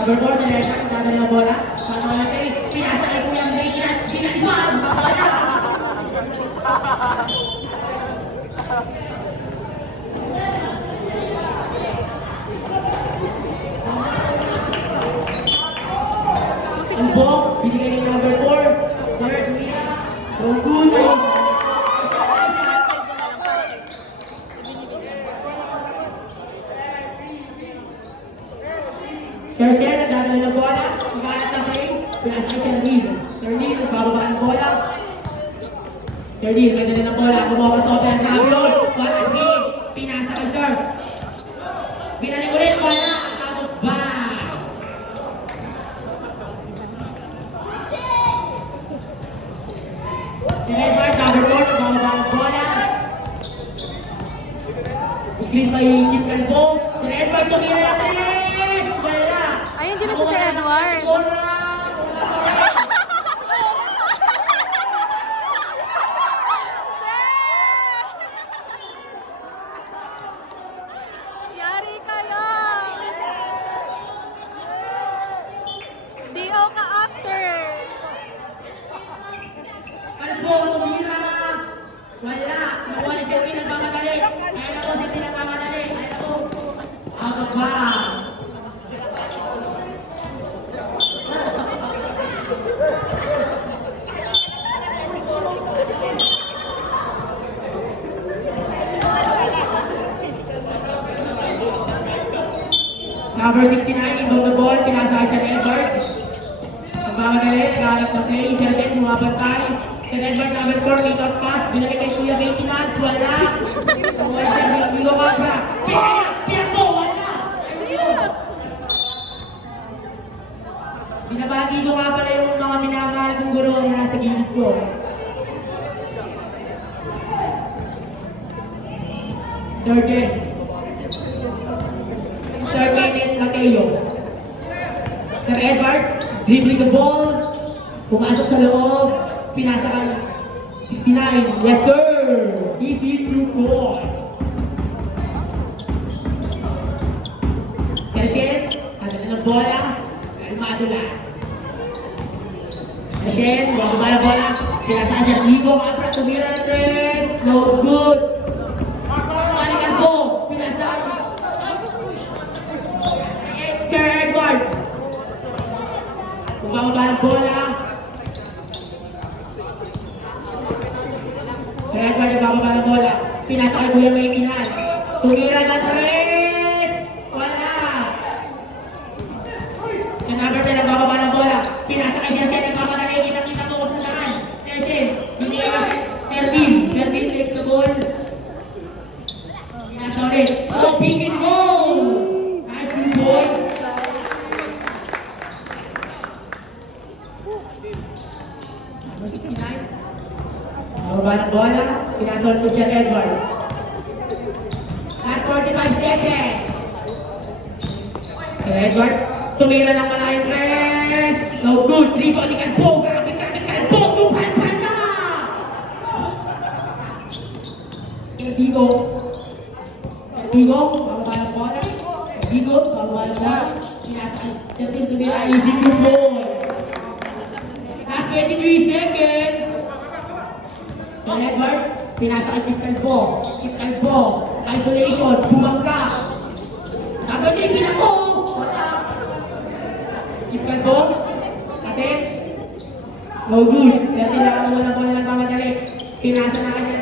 Number 4, si Red Edward, nagdadala ng bola. Paano na kay, pinasa kay Kuya May, pinatibag! Wala! Ang ball, binigay ni number 4. Sir, Kuya. Ang good. Sir Sher, nagdadala ng bola. Maghanap ng play. Pinasa kay Sir Neil. Sir Neil, nagbababa ng bola. Sir Neil, nagdadala ng bola. Bumaba sa open. Nag-roll. Patas game. Pinasa kay Sir. Binalik ulit. Wala. Out of bounds. Si Redmart, number 4, nagbababa ng bola. Screen by Kim Calvo. Si Redmart, tumira ng 3. Wala. Ayun, di ba si Sir Edward? Yari kayo! D.O. ka after! Calvo, tumira. Wala. Nakuha ni Sir P, nagmamadali. Ayun ako, Sir P, nagmamadali. Ayun ako. Out of bounds. Number 69, inbound the ball, pinasa kay Sir Edward. Nagmamadali, naghahanap ng play, Sir Shen, bumabantay. Sir Edward, number 4, make out pass, binalik kay Kuya Maintenance, wala. Wala Sir Milo Cabra. Pinakbo, wala. Binabagi ko nga pala yung mga minamahal kong guro na nasa gilid ko. Sir Jess. Sir Kenneth Mateo. Sir Edward, dribbling the ball. Pumasok sa loob. Pinasa kay 69. Yes sir! Easy 2 points. Sir Shen, hadala ng bola. Kalmado lang. Sir Shen, bababa ng bola. Pinasa kay Sir Ligo. Mapra, tumira ng 3. No good. Manikan po. Pinasa Sir Edward. Bumababa ng bola. Sir Edward, nagbababa ng bola. Pinasa kay Kuya Maintenance. Tumira ng 3. Wala. Sir number 10, nagbababa ng bola. Pinasa kay Sir Shen. Nagpapadali. Kita po sa daan. Sir Shen. Hindi ka. Sir Bill. Sir Bill takes the ball. Pinasa ulit. Oh, pick and roll. Nice two boys. Number 69. Nababa ng bola. Pinasa ulit to Sir Edward. Last 45 seconds. Sir Edward. Tumira ng malayang press. No good. Rebound ni Calvo. Grabe Calvo. Supan na. Sir Vigo. Sir Vigo. Bababa ng bola. Sir Vigo. Bababa ng bola. Pinasa kay Sir Tim tumira. Easy 2 points. Last 23 seconds. Sir Edward, pinasa kay Chip Calvo. Chip Calvo, isolation, bumangka. Number 3, pinako. Wala. Chip Calvo, attempts. No good. Sir Tim, nakakuha ng bola ng kamadali. Pinasa na kay